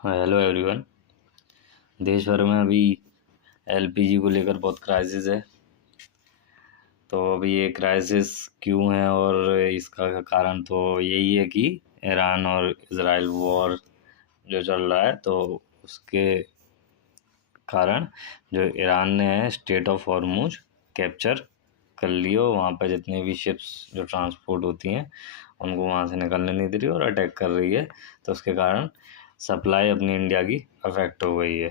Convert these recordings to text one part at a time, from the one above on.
हाँ, hello everyone. देश भर में अभी एलपीजी को लेकर बहुत क्राइसिस है। तो अभी ये क्राइसिस क्यों है और इसका कारण तो यही है कि ईरान और इजराइल वॉर जो चल रहा है, तो उसके कारण जो ईरान ने है स्टेट ऑफ हॉर्मुज कैप्चर कर लियो। वहाँ पर जितनी भी शिप्स जो ट्रांसपोर्ट होती हैं उनको वहाँ से निकलने नहीं दे रही और अटैक कर रही है। तो उसके कारण सप्लाई अपनी इंडिया की अफेक्ट हो गई है।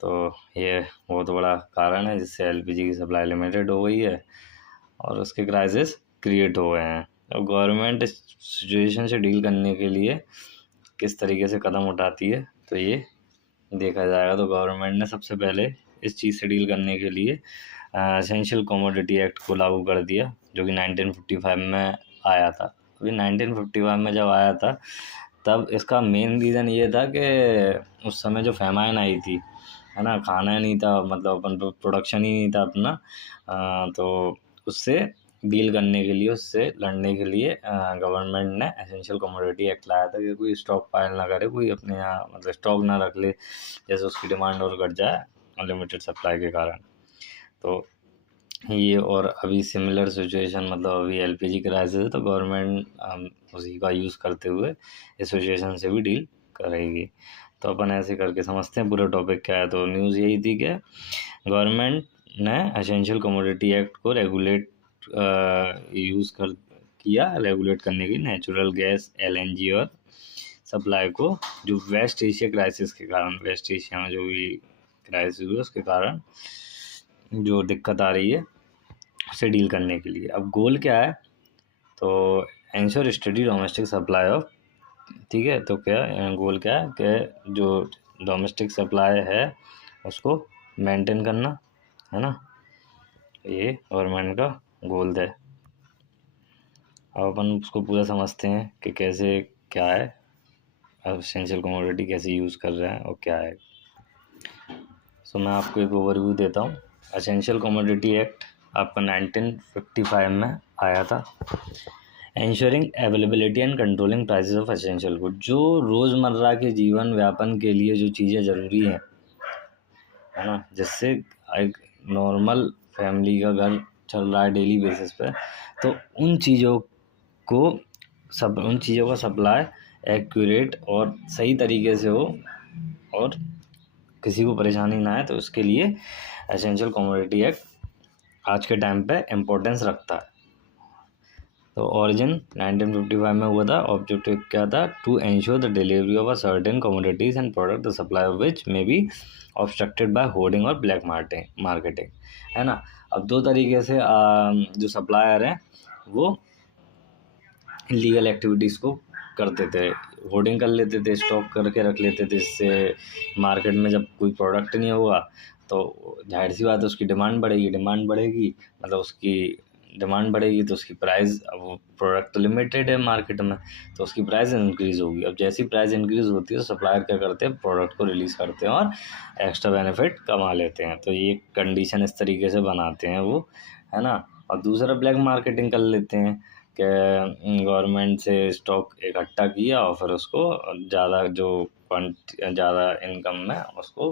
तो ये बहुत बड़ा कारण है जिससे एलपीजी की सप्लाई लिमिटेड हो गई है और उसके क्राइसिस क्रिएट हो गए हैं। और गवर्नमेंट इस सिचुएशन से डील करने के लिए किस तरीके से कदम उठाती है तो ये देखा जाएगा। तो गवर्नमेंट ने सबसे पहले इस चीज़ से डील करने के लिए एसेंशियल कमोडिटी एक्ट को लागू कर दिया, जो कि 1955 में आया था। अभी 1955 में जब आया था तब इसका मेन रीज़न ये था कि उस समय जो फैमाइन आई थी, है ना, खाना नहीं था, मतलब अपन प्रोडक्शन ही नहीं था अपना। तो उससे डील करने के लिए, उससे लड़ने के लिए गवर्नमेंट ने एसेंशियल कमोडिटी एक्ट लाया था कि कोई स्टॉक पाइल ना करे, कोई अपने यहाँ मतलब स्टॉक ना रख ले, जैसे उसकी डिमांड और घट जाए अनलिमिटेड सप्लाई के कारण। तो ये और अभी सिमिलर सिचुएशन, मतलब अभी एलपीजी क्राइसिस है तो गवर्नमेंट उसी का यूज़ करते हुए इस सिचुएशन से भी डील करेगी। तो अपन ऐसे करके समझते हैं पूरा टॉपिक क्या है। तो न्यूज़ यही थी कि गवर्नमेंट ने एसेंशियल कमोडिटी एक्ट को यूज़ कर किया रेगुलेट करने की नेचुरल गैस एलएनजी और सप्लाई को, जो वेस्ट एशिया क्राइसिस के कारण, वेस्ट एशिया में जो भी क्राइसिस हुआ उसके कारण जो दिक्कत आ रही है उससे डील करने के लिए। अब गोल क्या है, तो ensure study domestic supply of, ठीक है। तो क्या गोल क्या है कि जो डोमेस्टिक सप्लाई है उसको मेंटेन करना, है ना, ये गवर्नमेंट का गोल है। अब अपन उसको पूरा समझते हैं कि कैसे क्या है, एसेंशियल कमोडिटी कैसे यूज़ कर रहे हैं और क्या है। सो मैं आपको एक ओवरव्यू देता हूँ। एसेंशियल कमोडिटी एक्ट आपका 1955 में आया था। Ensuring availability and controlling prices of essential good, जो रोज़मर्रा के जीवन व्यापन के लिए जो चीज़ें ज़रूरी हैं, है ना, जिससे एक नॉर्मल फैमिली का घर चल रहा है डेली बेसिस पे, तो उन चीज़ों का सप्लाई एक्यूरेट और सही तरीके से हो और किसी को परेशानी ना आए, तो उसके लिए एसेंशियल कमोडिटी एक्ट आज के टाइम पे इम्पोर्टेंस रखता है। तो ओरिजिन 1955 में हुआ था। ऑब्जेक्टिव क्या था, to ensure the delivery of a certain commodities and product the supply of which may be obstructed by hoarding और ब्लैक मार्केटिंग, है ना। अब दो तरीके से जो सप्लायर हैं वो लीगल एक्टिविटीज़ को करते थे। होर्डिंग कर लेते थे, स्टॉक करके रख लेते थे, इससे मार्केट में जब कोई प्रोडक्ट नहीं होगा तो जाहिर सी बात है उसकी डिमांड बढ़ेगी, मतलब उसकी डिमांड बढ़ेगी तो उसकी प्राइस, अब वो प्रोडक्ट तो लिमिटेड है मार्केट में तो उसकी प्राइस इंक्रीज़ होगी। अब जैसी प्राइस इंक्रीज़ होती है तो सप्लायर क्या करते हैं, प्रोडक्ट को रिलीज़ करते हैं और एक्स्ट्रा बेनिफिट कमा लेते हैं। तो ये कंडीशन इस तरीके से बनाते हैं वो, है ना। और दूसरा ब्लैक मार्केटिंग कर लेते हैं कि गवर्नमेंट से स्टॉक इकट्ठा किया और फिर उसको ज़्यादा इनकम में उसको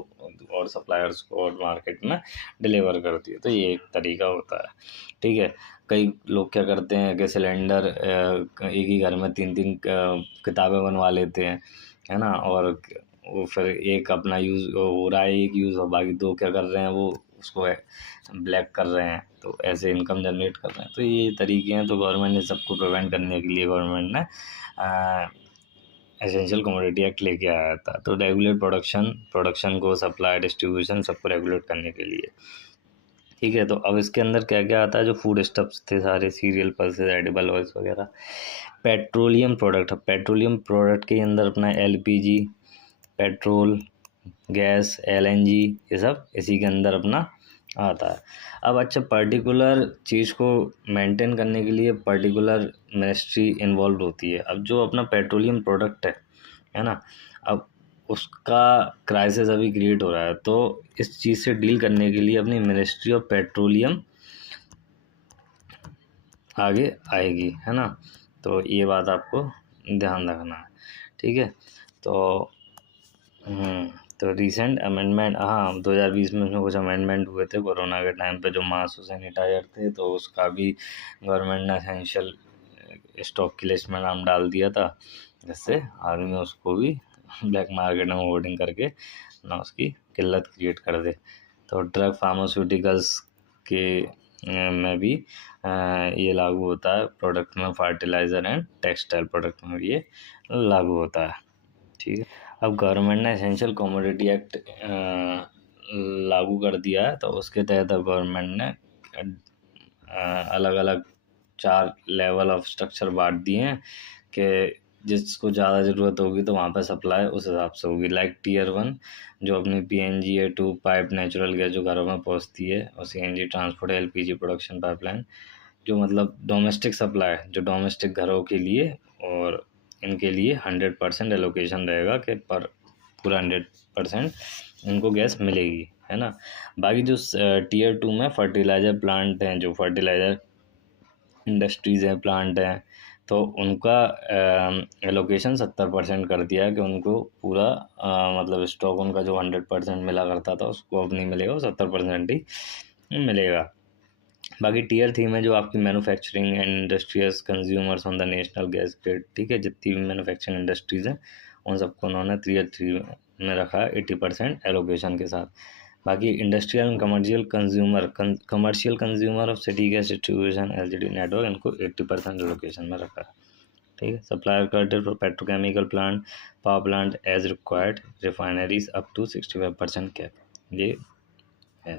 और सप्लायर्स को और मार्केट में डिलीवर करती है। तो ये एक तरीका होता है, ठीक है। कई लोग क्या करते हैं कि सिलेंडर एक ही घर में तीन तीन किताबें बनवा लेते हैं, है ना, और वो फिर एक अपना यूज़ हो रहा है, एक यूज़ और बाकी दो क्या कर रहे हैं, वो उसको ब्लैक कर रहे हैं, तो ऐसे इनकम जनरेट कर रहे हैं। तो ये तरीके हैं। तो गवर्नमेंट ने सबको प्रिवेंट करने के लिए गवर्नमेंट ने एसेंशियल कमोडिटी एक्ट लेके आया था। तो रेगुलेट प्रोडक्शन को, सप्लाई, डिस्ट्रीब्यूशन, सबको रेगुलेट करने के लिए, ठीक है। तो अब इसके अंदर क्या क्या आता है, जो फूड स्टफ्स थे सारे, सीरियल पल्सेस, एडिबल ऑयल्स वगैरह, पेट्रोलियम प्रोडक्ट के अंदर अपना एलपीजी, पेट्रोल, गैस, एलएनजी, ये सब इसी के अंदर अपना आता है। अब अच्छा, पर्टिकुलर चीज़ को मेंटेन करने के लिए पर्टिकुलर मिनिस्ट्री इन्वॉल्व होती है। अब जो अपना पेट्रोलियम प्रोडक्ट है ना, अब उसका क्राइसिस अभी क्रिएट हो रहा है, तो इस चीज़ से डील करने के लिए अपनी मिनिस्ट्री ऑफ पेट्रोलियम आगे आएगी, है ना। तो ये बात आपको ध्यान रखना है, ठीक है। तो तो रिसेंट अमेंडमेंट, हाँ 2020 में उसमें कुछ अमेंडमेंट हुए थे कोरोना के टाइम पे, जो मास्क और सैनिटाइजर थे, तो उसका भी गवर्नमेंट ने एसेंशियल स्टॉक की लिस्ट में नाम डाल दिया था, जिससे आदमी उसको भी ब्लैक मार्केट में होर्डिंग करके ना उसकी किल्लत क्रिएट कर दे। तो ड्रग फार्मास्यूटिकल्स के में भी ये लागू होता है, प्रोडक्ट में फर्टिलाइज़र एंड टेक्सटाइल प्रोडक्ट में भी ये लागू होता है। ठीक है, अब गवर्नमेंट ने एसेंशियल कमोडिटी एक्ट लागू कर दिया है, तो उसके तहत अब गवर्नमेंट ने अलग अलग 4 लेवल ऑफ स्ट्रक्चर बांट दिए हैं कि जिसको ज़्यादा ज़रूरत होगी तो वहाँ पे सप्लाई उस हिसाब से होगी। लाइक टियर 1 जो अपनी PNG-2 पाइप नेचुरल गैस जो घरों में पहुँचती है, और CNG transport, LPG production pipeline जो मतलब डोमेस्टिक सप्लाई, जो डोमेस्टिक घरों के लिए, और इनके लिए 100% एलोकेशन रहेगा कि पर पूरा 100% इनको गैस मिलेगी, है ना। बाकी जो टियर 2 में फर्टिलाइज़र प्लांट हैं, जो फर्टिलाइज़र इंडस्ट्रीज़ हैं, प्लांट हैं, तो उनका एलोकेशन 70% कर दिया है कि उनको पूरा मतलब स्टॉक उनका जो 100% मिला करता था उसको अब नहीं मिलेगा, वो 70% ही मिलेगा। बाकी टियर 3 में जो आपकी manufacturing and industrials consumers on the national gas grid, ठीक है, जितनी भी मैन्युफैक्चरिंग इंडस्ट्रीज़ हैं उन सबको उन्होंने टियर 3 में रखा है 80% एलोकेशन के साथ। बाकी industrial and commercial consumer of city gas distribution LGD network, इनको 80% एलोकेशन में रखा है। ठीक है, supplier cutted for petrochemical plant, power plant as required, refineries up to 65% cap, ये है।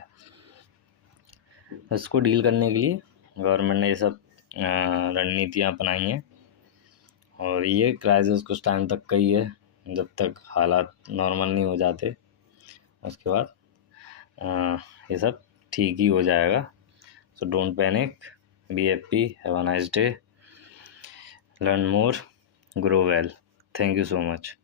इसको डील करने के लिए गवर्नमेंट ने ये सब रणनीतियाँ अपनाई हैं, और ये क्राइसिस कुछ टाइम तक का ही है, जब तक हालात नॉर्मल नहीं हो जाते, उसके बाद ये सब ठीक ही हो जाएगा। So don't panic, be happy, have a nice day, learn more, grow well. Thank you so much.